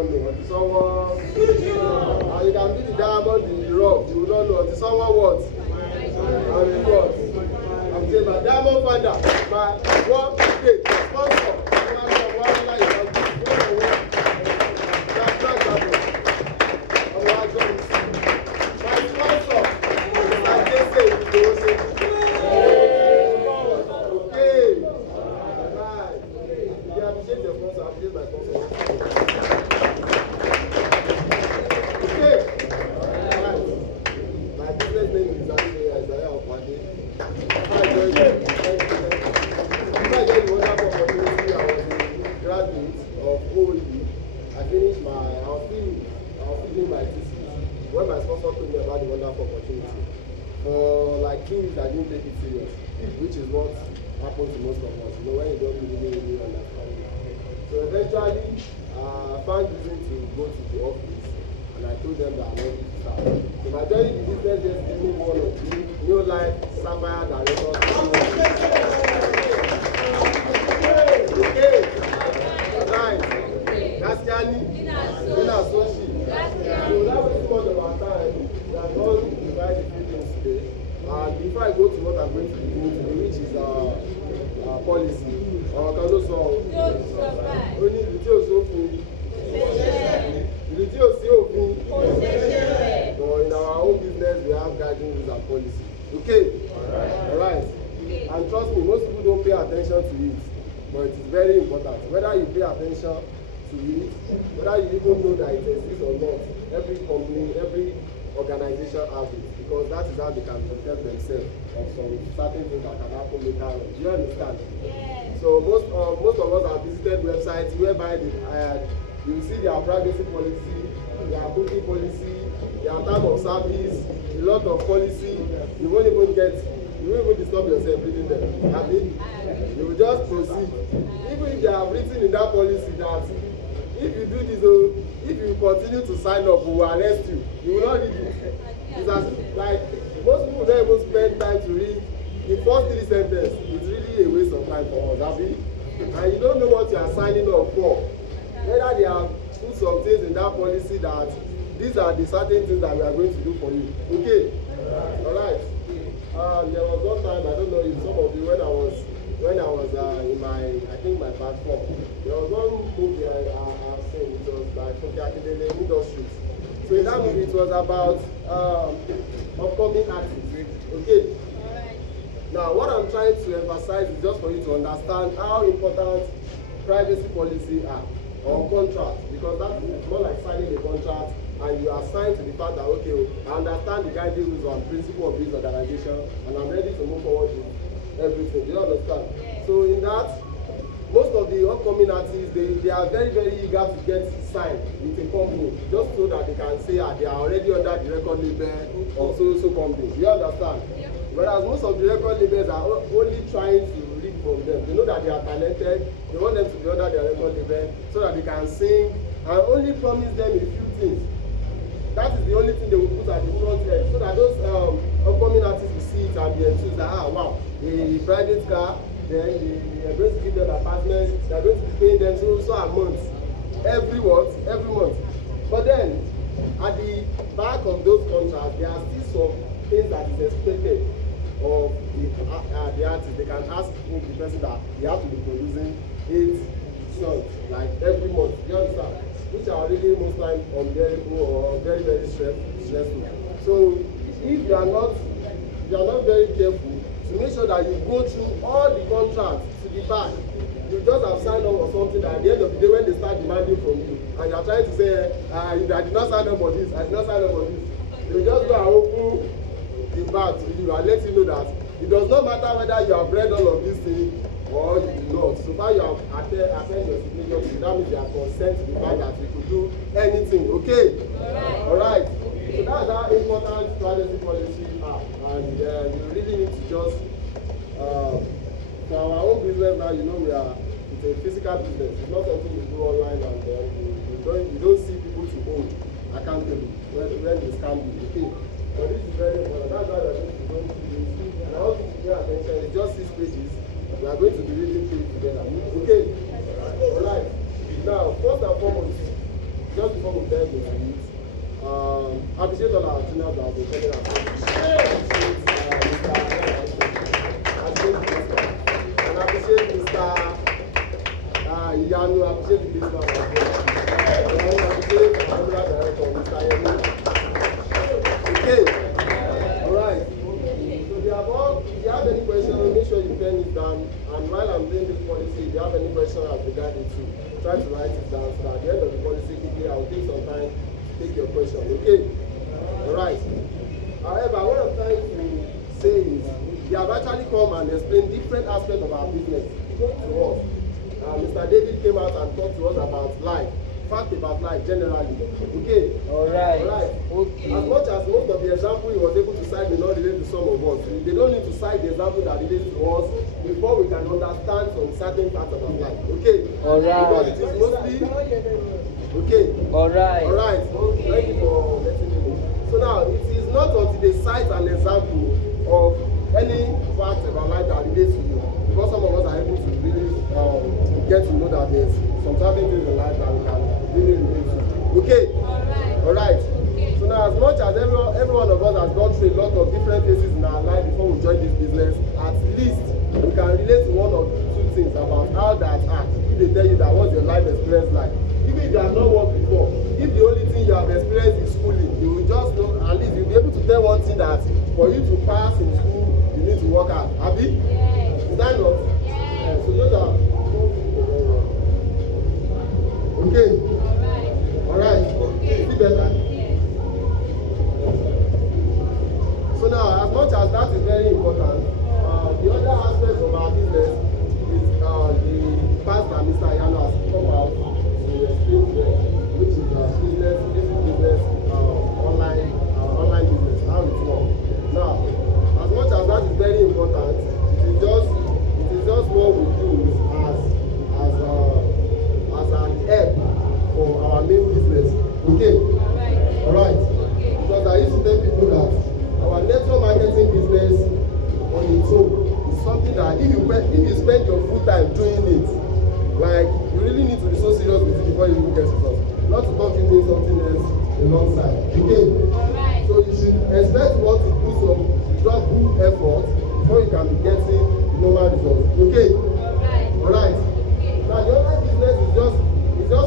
don't know. Until someone, and you can be the diamond in the rough, you will not know. Until someone what? And what? I'm saying my diamond finder, my one day sponsor, one life. When my sponsor told me about the wonderful opportunity, for like 2 weeks I didn't take it serious, which is what happens to most of us, you know, when you don't really understand it. So eventually, I found reason to go to the office, and I told them that I'm ready to start. So my journey in business just gave me one of the new life sapphire directors. Okay, right, Gaskiani, Ina Soshi. So that was much of our time. We are going to divide a few things today. And before I go to what I'm going to do today, which is policy, our council only the details of but in our own business we have guiding rules and policy. Okay? Alright. And trust me, most people don't pay attention to it, but it is very important. Whether you pay attention to it, whether you even know that it exists or not, every company, every organization has it, because that is how they can protect themselves of some certain things that can happen later on. Do you understand? Yes. So most of us have visited websites whereby you see their privacy policy, their booking policy, their time of service, a lot of policy. You won't even disturb yourself reading them. I mean, you will just proceed. Even if they have written in that policy that if you do this, if you continue to sign up, we will arrest you. You will not read it. It's as, like, most people don't even spend time to read the first 3 sentences. It's really a waste of time for us, Abby. And you don't know what you are signing up for. Whether they have put some things in that policy that these are the certain things that we are going to do for you. Okay? Alright. There was one time, I don't know if some of you, when I was in my platform, there was one movie I've seen. It was by Funke Industries. So in that movie, it was about upcoming artists. Okay? Now, what I'm trying to emphasize is just for you to understand how important privacy policy are, or contracts, because that is more like signing a contract and you are signed to the fact that, okay, I understand the guiding rules and principle of this organization and I'm ready to move forward with everything. Do you understand? Yes. So in that, most of the upcoming artists, they are very, very eager to get signed with a company just so that they can say they are already under the record label of so company. Do you understand? Yep. Whereas most of the record labels are only trying to read from them. They know that they are talented. They want them to be under their record label so that they can sing and only promise them a few things. That is the only thing they will put at the front end so that those upcoming artists will see it and be enthused that, wow, a private car, then they are going to give them apartments, they are going to be paying them so a month. Every month. But then, at the back of those contracts, there are still some things that is expected of the artist. They can ask the person that they have to be producing 8 songs like every month. You understand? Which are really most times unbearable or very, very stressful. So if you are not very careful to make sure that you go through all the contracts to the back, you just have signed up for something that at the end of the day when they start demanding from you and you are trying to say, I did not sign up for this, I did not sign up for this. They just go and open the bag to you and let you know that it does not matter whether you have read all of these things or you do not. So far you have attend your signature to that means you are consent to the fact that you could do anything. Okay? Alright. So that's how important privacy policy are. And you really need to just for our own business now, you know it's a physical business. It's not something you do online and you don't see people to hold accountable when they scam you. Okay? But this is very important. That's why we're going to be going through this. And I want you to pay attention. It's just 6 pages. We are going to be reading through it together. Okay? Alright. Now, first and foremost, before we dive into it, appreciate all our tuners that have been telling us. And appreciate Mr. Iyanu, appreciate the business as well. Appreciate the general director, Mr. Yemi. Okay, all right. So the above, if you have any questions, make sure you pen it down. And while I'm doing this policy, if you have any questions as regards it to, try to write it down so that at the end of the policy, quickly, I will take some time to take your question. Okay, all right. However, what I'm trying to say is, we have actually come and explained different aspects of our business to us. Mr. David came out and talked to us about life, fact about life generally. Okay? Alright. Okay. As much as most of the example he was able to cite may not relate to some of us, they don't need to cite the example that relates to us before we can understand some certain facts about life. Okay? Alright. Because it is mostly. Okay? Alright. Alright. Thank you for letting me know. So now, it is not until they cite an example of any fact about life that relates to you, because some of us are able to really get to know that there's some certain things in life that we can really relate to. Okay? Alright. Okay. So now, as much as every one of us has gone through a lot of different phases in our life before we join this business, at least we can relate to one or two things about how that act. If they tell you that what's your life experience like, even if you have not worked before, if the only thing you have experienced is schooling, you will just know, at least you'll be able to tell one thing, that for you to pass in school, you need to work hard. Abi? Yes. Is that not? Yes. So those are. Okay. Alright. Okay. See better? Yes. So now, as much as that is very important, the other aspect of our business is the fact that Mr. Iyanu has come out to explain to us, which is business, online business, how it works. Now, as much as that is very important, it is just what we use as an help for our main business. Okay? Alright. Okay. Because I used to tell people that our network marketing business on its own is something that if you spend your full time doing it, like, you really need to be so serious with it before you even get results. Not to talk you doing something else alongside. Okay? Alright. So you should expect what to do some double effort before you can be getting normal results. Okay? Alright. Okay. Now the online business is just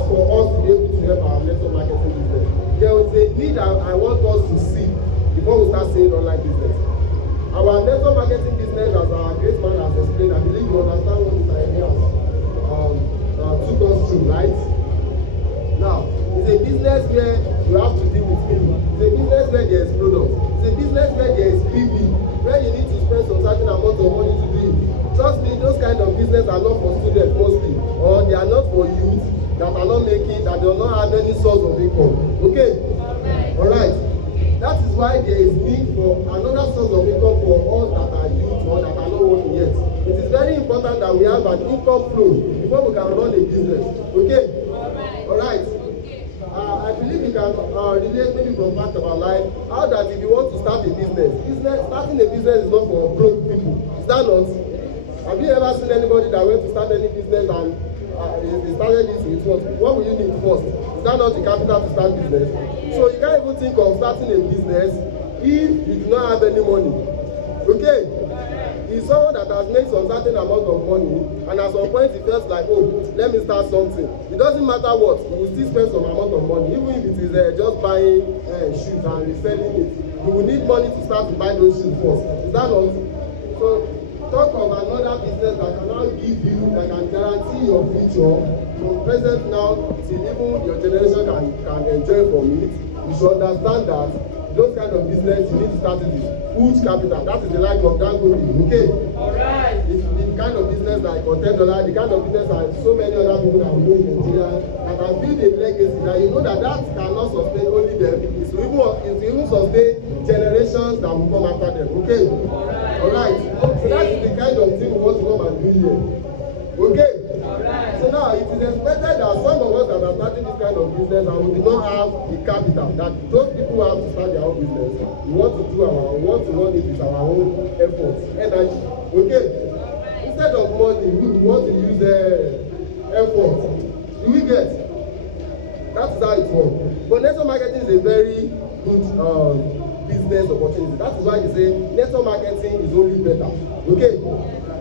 for us to be able to help our network marketing business. There is a need I want us to see before we start saying online business. Our network marketing business, as our great man has explained, I believe you understand what this idea took us through, right? Now, it's a business where you have to deal with people. It's a business where there is products. It's a business where there is PV, where you need to spend some certain amount of money to do it. Trust me, those kind of business are not for students mostly, or they are not for youth that are not making, that do not have any source of income. Okay? Alright. That is why there is need for another source of income for us that are youth or that are not working yet. It is very important that we have an income flow before we can run a business. Okay? Alright. I believe you can relate maybe from fact about life, how that if you want to start a business, starting a business is not for broke people. Is that not? Have you ever seen anybody that went to start any business and they started this with what will you need first? Is that not the capital to start business? So you can't even think of starting a business if you do not have any money. Okay? He's someone that has made some certain amount of money, and at some point he feels like, oh, let me start something. It doesn't matter what, he will still spend some amount of money, even if it is just buying shoes and reselling it. You will need money to start to buy those shoes first. Is that not? So talk of another business that can now give you, that can guarantee your future from present now till even your generation can enjoy from it. You should understand that those kind of business, you need to start with huge capital. That is the like of Dangote. Okay? Alright. It's the kind of business like for $10, the kind of business that so many other people that we know in Nigeria that have built a legacy that you know that cannot sustain only them. It will even sustain generations that will come after them. Okay? Alright. So that is the kind of thing we want to come and do here. Okay? Alright. So now it is expected that some of us that are starting this kind of business and we do not have the capital that those people have to start their own business. We want to run it with our own efforts, energy. Okay? Instead of money, we want to use effort. Do we get? That is how it works. But network marketing is a very good business opportunity. That is why they say network marketing is only better. Okay?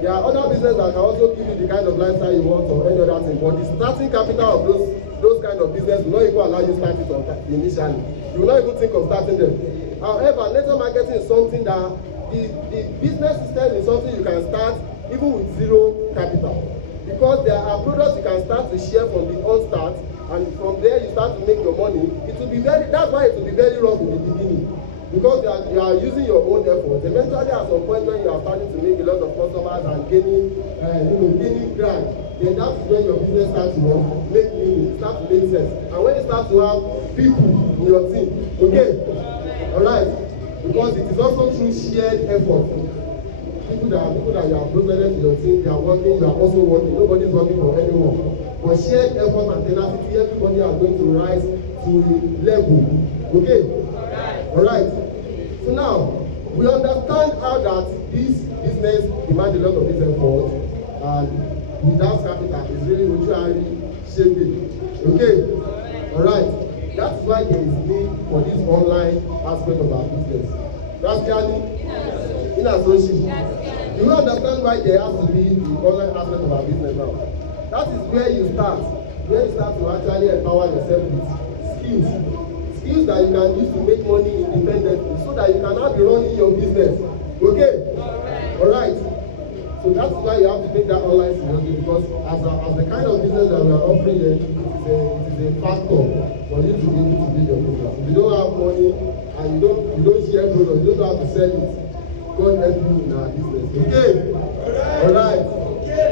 There are other businesses that can also give you the kind of lifestyle you want or any other thing, but the starting capital of those kind of business will not even allow you to start it initially. You will not even think of starting them. However, network marketing is something that the business system is something you can start even with zero capital, because there are products you can start to share from the onstart, and from there you start to make your money. It will be that's why it will be very rough in the beginning, because you are using your own effort. Eventually, at some point when you are starting to make a lot of customers and gaining ground, then that is when your business starts to make meaning, start to make sense. And when you start to have people in your team, okay, all right, because it is also through shared effort. People that you have provided to your team, they are working, you are also working. Nobody is working for anyone. But shared effort and tenacity, everybody are going to rise to the level. Okay? All right. So now, we understand how that this business demands a lot of this effort, and without capital, it's really mutually shaping. Okay? All right. That's why there is need for this online aspect of our business. That's in association. Do you understand why there has to be the online aspect of our business now? That is where you start to actually empower yourself with skills that you can use to make money independently, so that you can now be running your business. Okay? All right. So that's why you have to take that online seriously, because as the kind of business that we are offering here, it is a factor for you to be able to build your business. If you don't have money and you don't share products, you don't know how to sell it, God help you in our business. Okay? All right.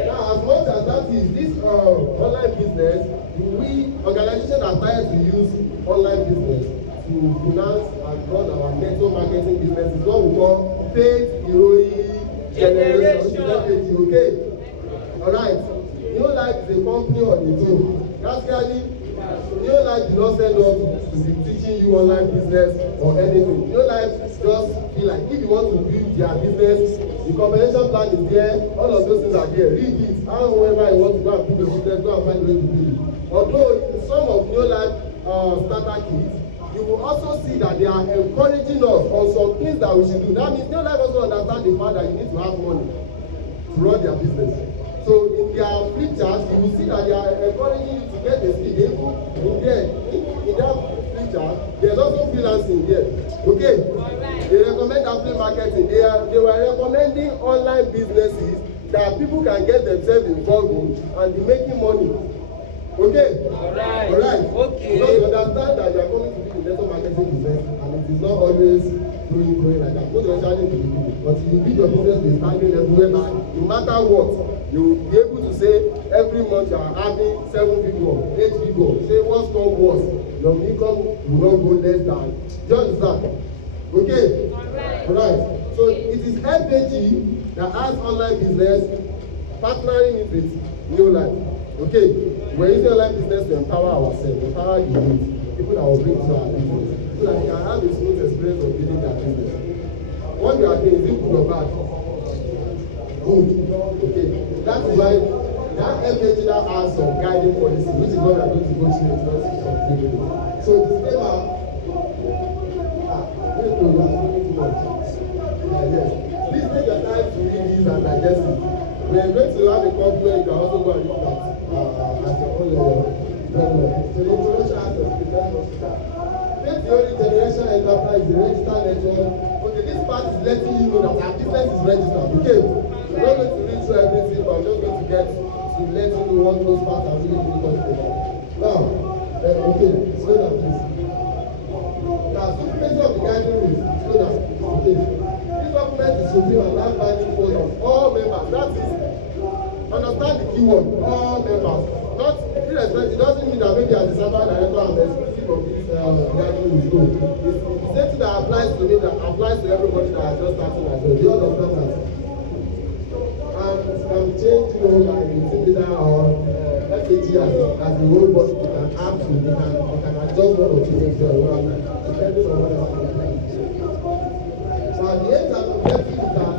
Now, as much as that is, this online business, we organizations are trying to use online business to finance and run our network marketing business. Is what we call paid heroic generation. Okay? All right. New Life is a company on its own. Actually, New Life did not send us to be teaching you online business or anything. New Life just feel like if you want to build their business, the compensation plan is there, all of those things are there. Read it. However you want to go and build your business, go and find a way to build it. Although in some of New Life starter kits, you will also see that they are encouraging us on some things that we should do. That means New Life also understand the fact that you need to have money to run their business. So in their flip chart, you will see that they are encouraging you to get a skill. In that flip chart, there's also freelancing there. Okay? They recommend affiliate marketing. They were recommending online businesses that people can get themselves involved in and be making money. Okay? All right. Okay. Because you understand that you are coming to do the network marketing business, and it is not always growing like that. Most especially in the beginning. But you build your business to a standing level whereby no matter what, you will be able to say every month you are having 7 figures, 8 figures. Say what's come worse, your income will not go less than. Do you understand? Okay? All right. So it is FAG that has online business partnering with New Life. Okay? We're using online business to empower ourselves, empower the youth, people that will bring to our business, so that they can have a smooth experience of building their business. What we are doing, is it good or bad? Good. Okay. That is why that FAG now has some guiding policy, which is what we are going to go through in just some few minutes. So disclaimer. Yes. Please take your time to read these and digest it. We are going to have a company where you can also go and read that at your own level. So the introduction has to be very hospital. Faith Theory Generation Enterprise is the registered network. Okay, this part is letting you know that our business is registered. Okay, we're not going to read through everything, but I'm just going to let you know what those parts are really talking about. Now, okay, slow down please. Now, supplementation of the guiding rules. Slow down. Okay. This document is fulfilled and that binding force of all members. That is, understand the keyword, all members. Not irrespective, it doesn't mean that maybe as a central director and the exclusive of this guiding rules go. It's the same thing that applies to me, that applies to everybody that has just started as well. Do you understand that? And it can be changed, like the team leader or FAG as the whole body, you can add to, they can adjust one or two things to your own, depending on what else you like. So at the end of the objective is that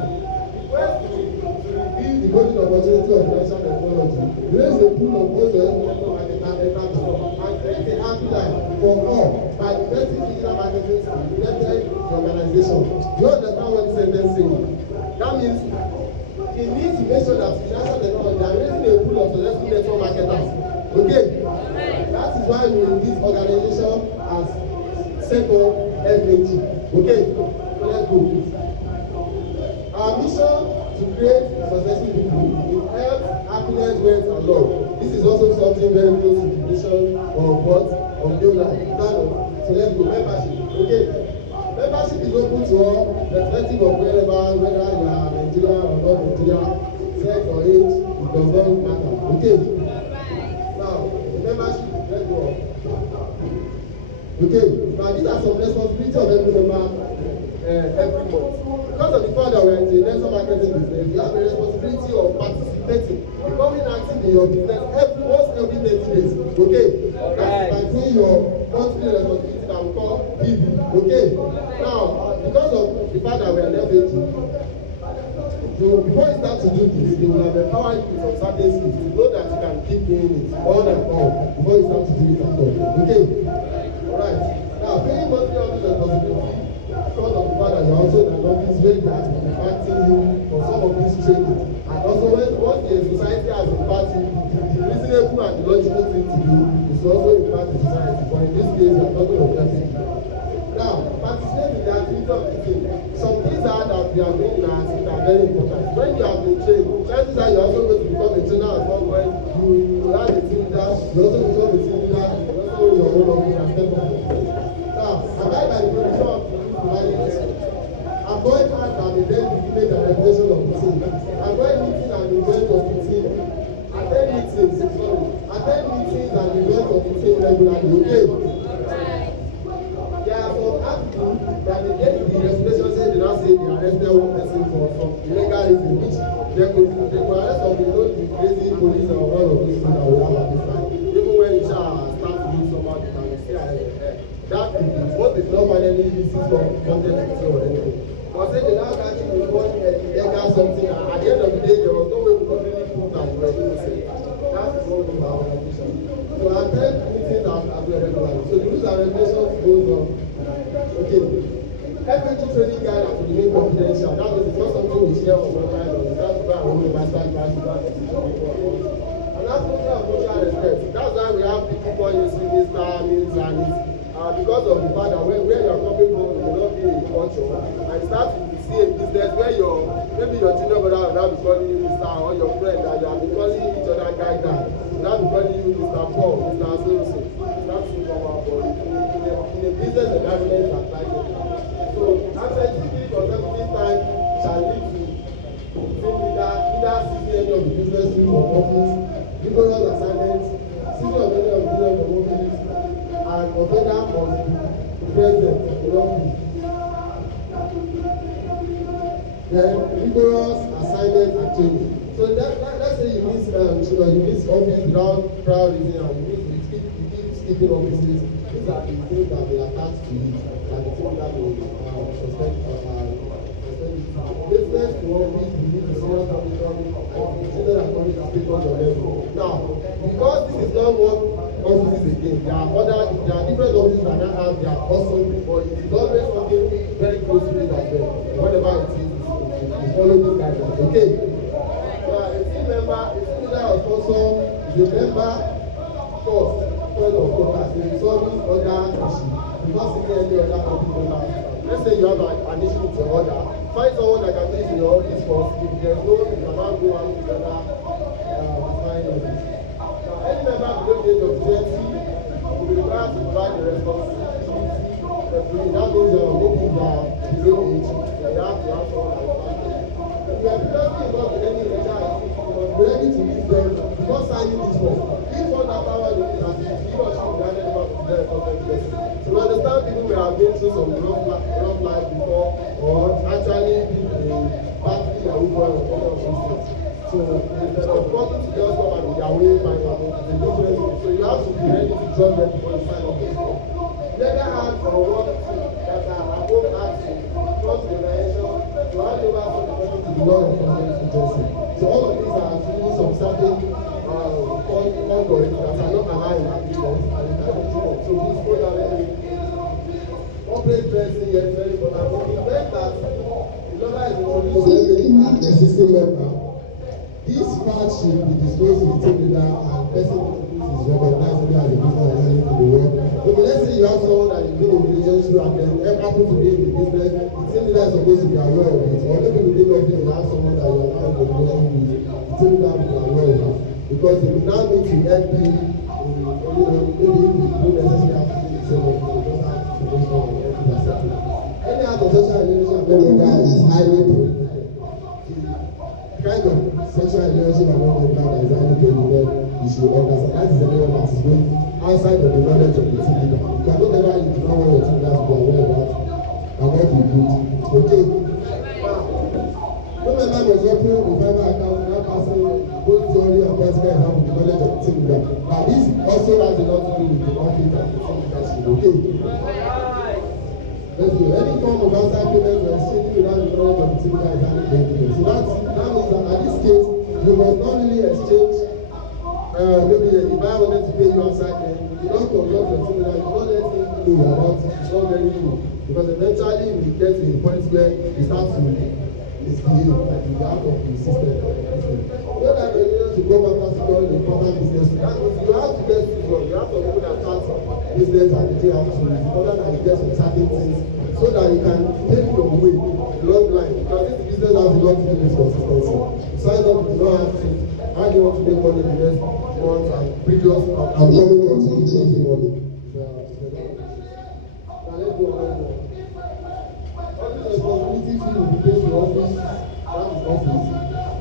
when to reveal the golden opportunity of financial technology, raise the pool of both the network marketer and create a happy circular for all by the best digital marketing related to organization. Do you understand what the sentence saying? That means it needs to make sure that financial technology are raising a pool of successful network marketers. Okay? That is why this organization has set up FAT. Okay? So let's go. Our mission to create successful people in health, happiness, wealth, and love. This is also something very close to the mission of what? Of new life. So let's go. Membership. Okay. Membership is open to all, irrespective of whether you are Nigerian or not Nigerian, sex or age, it does not matter. Okay. Now, the membership, let's go. Okay. Now, these are some responsibilities of every member every month. Because of the fact that we are in the network marketing business, you have a responsibility of participating, becoming active in your business once every 30 days. Okay? That's by doing your monthly responsibility that we call PV. Okay? Now, because of the fact that we are FAT, before you start to do this, they will have empowered you with some certain skills to know that you can keep doing it on and on before you start to do it at all. Okay? Alright. Now, paying monthly office responsibility because of the fact that you are also in an office where they have been impacting you for some of these training. And also once the society has impacted you, the reasonable and the logical thing to do is to also impact the society. But in this case, we are talking of everything. Now, participate in the activity of the team. Some things that we are doing in our activity are very important. When you have been trained, chances are you are also going to become a trainer at one point. You have a team leader, you also become a team leader, you also your own office and step up. Now, abide by the provision of avoid acts and events to image and reputation of the team. Avoid meetings and events of the team. Attend meetings and events of the team regularly. Okay? There are some actions that the day the investigation says they now say they arrested one person for some illegal reason, which they could arrest some the crazy police or one of these things that we have at this time. Even when you start to do somebody and you see that what is not finally this is for content or anything. But say they now catch you with one illegal something, and at the end of the day there was no way we could really prove that you were innocent. That is what we have our organization. So attend meetings as well regularly. So the rules and regulations goes on. Okay. FAT training guide has to remain confidential. That means it's not something we share on online or we start to buy our own master class. And that's also a mutual respect. That's why we have people call you Mr. Means and because of the fact that where you are coming from will not be a culture, and you start to see a business where maybe your junior brother will now be calling you Mr. or your friend that you have been calling each other guy will now be calling you Mr. Paul, Mr. So. That's in a business environment that's like it. So after 3 consecutive times shall lead to team leader either seizing any of the business room or office, rigorous assignments, seizing of any of the business from office, and offender must be present in office. Then rigorous assignment and training. So let's say you miss office without prior reason and you keep skipping offices. These are the things that will attach to it, and the things that will suspend business to office, you need to serious condition and children are coming to speak on your level. Now, because this is not what offices again, there are different offices that now have their awesome people. It is always something very close to it as well. Whatever it is, you follow this guidelines. Okay. So a team member, a team leader or sponsor is a member first, point of contact in resolving other issues. Not seeking any other office member. Let's say you have an issue with your order. Find someone that can do it in your office first. If there's no, you cannot go out together and find office. Now, any member below the age of 20 will be required to provide the responsibility. That means maybe they are below age, they have to have someone that will find them. If you are previously involved in any illegal activity, you must be ready to leave them before signing this form. If one after one is as he or she will be handed over to the responsible person. So we understand people may have been through some rough life before or actually partly a woman or any of these things. So instead of coming to just come and be their way find out the difference. So you have to be ready to judge them before you sign up this form. Legal acts or work that are above acts trust the organization to hand over some person to the law enforcement agency. So all of these are doing some certain algorithms that are not allowed in our business and it are not true. So here is very important. The event that the member is introducing an existing member, this part should be disclosed to the team leader and person is recognized as a business analyst in the world. Okay, let's say you have someone that you've been in a relationship and then happen to be in the business, the team leader is supposed to be aware of it. Or maybe within the office you have someone that you are now in the relationship with, the team leader will be aware of it. Because they will now need to help you in, maybe if you don't necessarily have to do the same office, you just have to make sure that everything is settled. Any act of sexual relationship among members is highly prohibited. Kind of sexual relationship among members that is highly prohibited, you should understand that is anyone that is going outside of the knowledge of the team leader. Because whatever you do not want your team leader to be aware about cannot be good. Okay? No member must open a private account without passing both theory and practical exam with the knowledge of the team leader. Now this also has a lot to do with the office and the team leadership. Okay? Let's go. Any form of outside payment or exchanging without the knowledge of the team leader is highly prohibited. So that means that at this case, you must not really exchange. Maybe if I wanted to pay you outside, then you don't consult your team leader, you don't let him know about it. It's not very good. Because eventually we get to a point where we start to misbehave and we out of the system. When that regulation to go back and secure the important business, you have to get to work. You have to people that start business and they have to order that you get some certain things so that you can take your way long line. Because this business has a lot to do with consistency. Sign up, you don't have to. How do you want to make money the next month and previous and coming months you keep making money? Now let's go on. Office responsibility fee will be paid to office, that is office.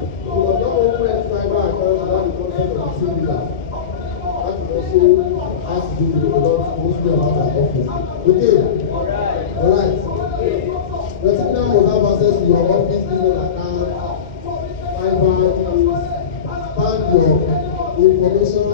You must not open cyber account without the consent of the team leader. That is also has to do with a lot mostly about our office. Okay? Alright. The team leader must have access to your office business account, cyber news, expand your information.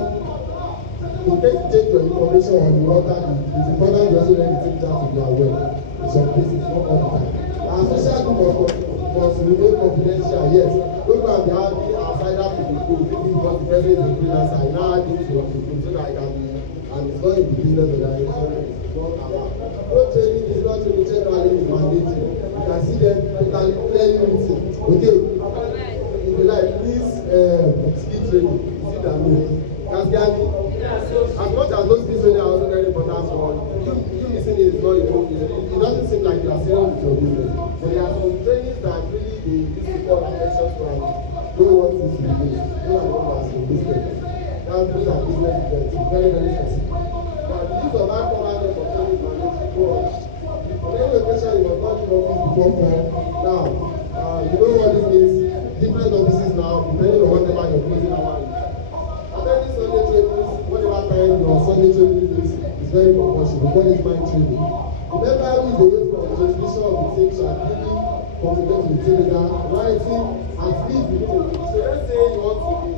To take your information on the water, it's important you also let the team leader to be aware. Some places not all the time. Our social group must remain confidential, yes. Don't go and be having outsider to the group because the person is a freelancer. You now add it to the group so that it can be and it's not in the business organization, it's not allowed. No training is not training, generally is mandatory. You can see them totally clearly written. Okay? If you like, please skill training. You see that move. As much as those skill training are also very important for you missing it is not even it doesn't seem like you are serious with your business. But there are some trainings that really need to call attention to and don't want to be missed. Those are the ones in business. Those are business events. Very, very specific. But the use of alcohol and for training is mandatory. Go on. On any occasion you must not give office before 4. Now, you know what this means. Different offices now, depending on whatever your closing hour is. Attending Sunday trainings, whatever time your Sunday training is very compulsory. We call it mind training. The member who is away from the transmission of the team shall really communicate to the team leader, writing and sleep within a week. So let's say you want to be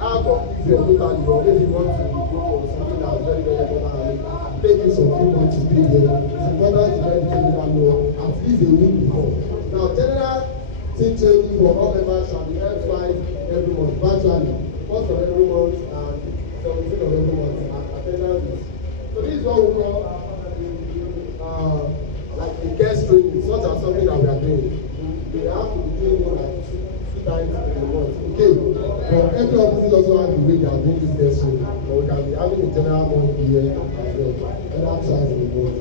out of this totally, or maybe you want to go for something that is very, very important and take you some few months to be there. It's important to let the team leader know at least a week before. Now, general team training for all members shall be held twice every month, virtually. First of every month and 17th of every month and attendance. So this is what we call like a guest training, such as something that we are doing. We have to be doing it like 2 times in a month. Okay, but every office also has the way they are doing this guest training. But we can be having a general month here as well, and that's twice in a month.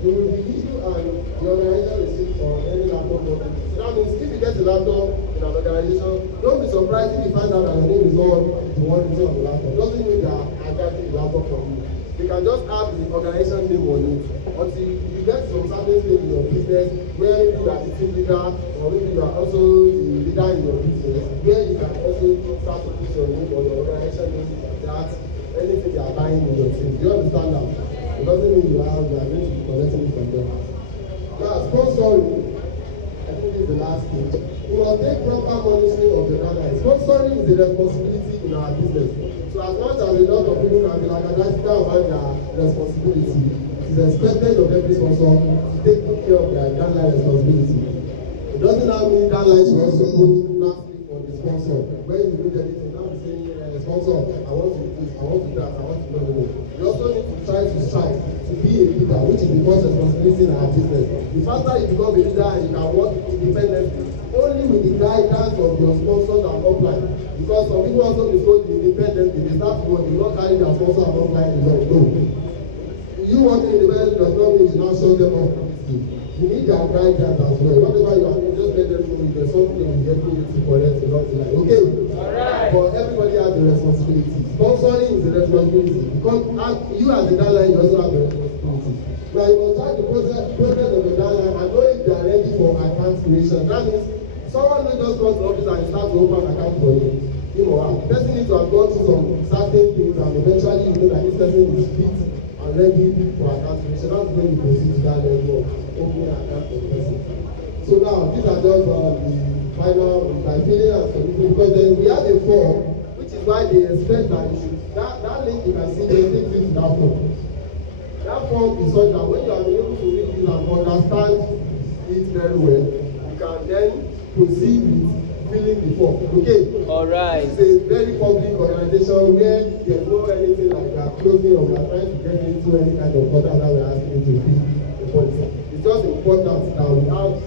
You will be issue and the organization receive for any laptop model. So that means if you get a laptop in an organization, don't be surprised if you find out that your name is not the one using on the laptop. Doesn't mean they are hijacking the laptop from you. You can just have the organization name on it until you get some certain stage in your business where you are the team leader or maybe you are also the leader in your business where you can also start to put your name or your organization name that anything they are buying in your team. Do you understand that? It doesn't mean you are going to be collecting it from them. Now, sponsoring, I think this is the last thing. We must take proper monitoring of the data. Sponsoring is a responsibility in our business. So as much as a lot of people can be like aggressive about their responsibility, it is expected of every sponsor to take care of their downline responsibility. It doesn't now mean that line should also put lastly for the sponsor. When you do anything, now be saying, sponsor, I want to do this, I want to do that, I want to do that. You also need to try to strive to be a leader, which is the first responsibility in our business. The faster you become a leader and you can work independently, only with the guidance of your sponsors and upline. Because some people also misquote the independently, they start work, they not carry their sponsor and upline along. No. You working independently does not mean you now show them off. You need their guidance as well. Whatever you are doing, just let them know if there's something that will help you to correct the wrong line. Okay? Alright. But everybody has a responsibility. Sponsoring is a responsibility. Because you as a downline, you also have a responsibility. Now you must track the progress of the downline and know if they are ready for account creation. That means someone will just come to office and start to open an account for you. You know, the person needs to have gone through some certain things and eventually you know that this person is fit and ready for account creation. That's when you proceed to that level of opening an account for the person. So now, these are just the final by filling and submitting, because then we have a form, which is why they expect that you should, that link you can see, they take you to that form. That form is such that when you are able to read it and understand it very well, you can then proceed with filling the form. Okay? Alright. This is a very public organization where there's no anything like that closing or we are trying to get into any kind of order that we're asking you to fill the policy. It's just important that we have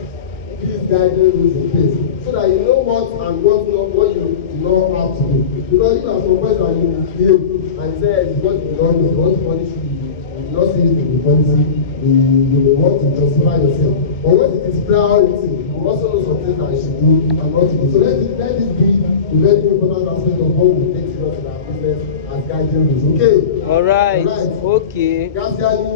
these guiding rules in place so that you know what and what you do not have to do. Because if you are surprised and you behave and you say it's what you don't know, you want to punish you, you do not see it in the policy, you may want to justify yourself. But when it is priority, you also know some things that you should do and not to do. So let this be a very important aspect of how we take serious in our business as guiding rules. Okay? Alright. Okay.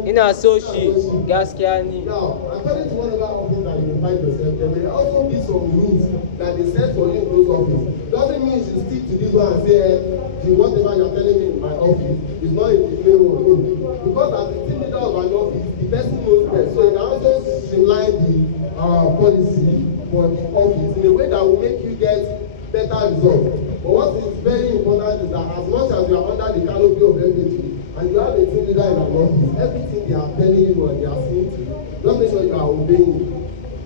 In association, Gaskiani. Now, according to whatever office that you find yourself, there may also be some rules that they set for you in those offices. Doesn't mean you should stick to this one and say, whatever you're telling me in my office is not in the name of rule. Because as the team leader of an office, the person knows best. So you can also streamline the policy for the office in a way that will make you get better results. But what is very important is that as much as you are under the canopy of FHA and you have a team leader in an office, everything they are telling you and they are saying to you, just make sure you are obeying.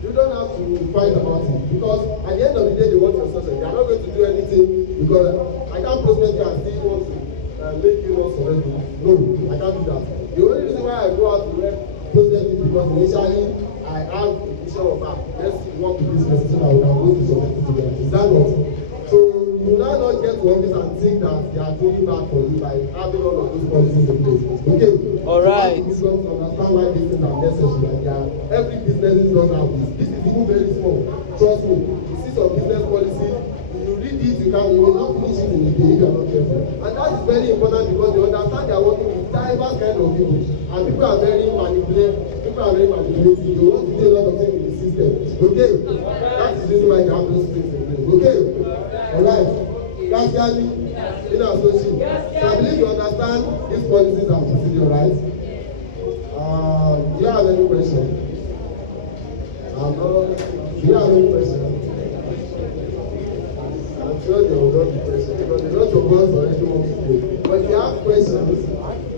You don't have to fight about it because at the end of the day they want your success. They are not going to do anything because I can't promise you and still want to make you not surrender. No, I can't do that. The only reason why I go out to work process is because initially I have a vision of let's work with this person so that we can go to surrender together. Is that not? So you now not get to office and think that they are doing bad for you by having all of those policies in place. Okay? Alright. So you don't understand why these things are necessary. And every business does have this. This is even very small. Trust me. You see some business policy, you read it, you will not finish it in a day if you are not careful. And that is very important because they understand they are working with diverse kind of people. And people are very manipulative. People are very manipulative. They want to do a lot of things in the system. Okay? That is the reason why they have those things in place. Okay? Alright. That's Gandhi in association. So I believe you understand these policies and procedure, right? Do you have any question? Do you have any question? I'm sure there will not be questions because a lot of us already want to go. But if you have questions,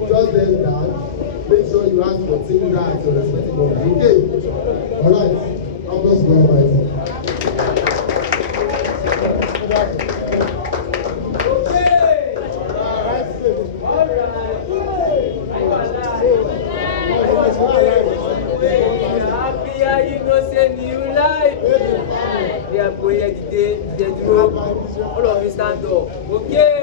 just let them down. Make sure you ask for things that at your respective office. Okay? Alright. God bless you, Almighty. New life. They are going to all of you stand up. Okay.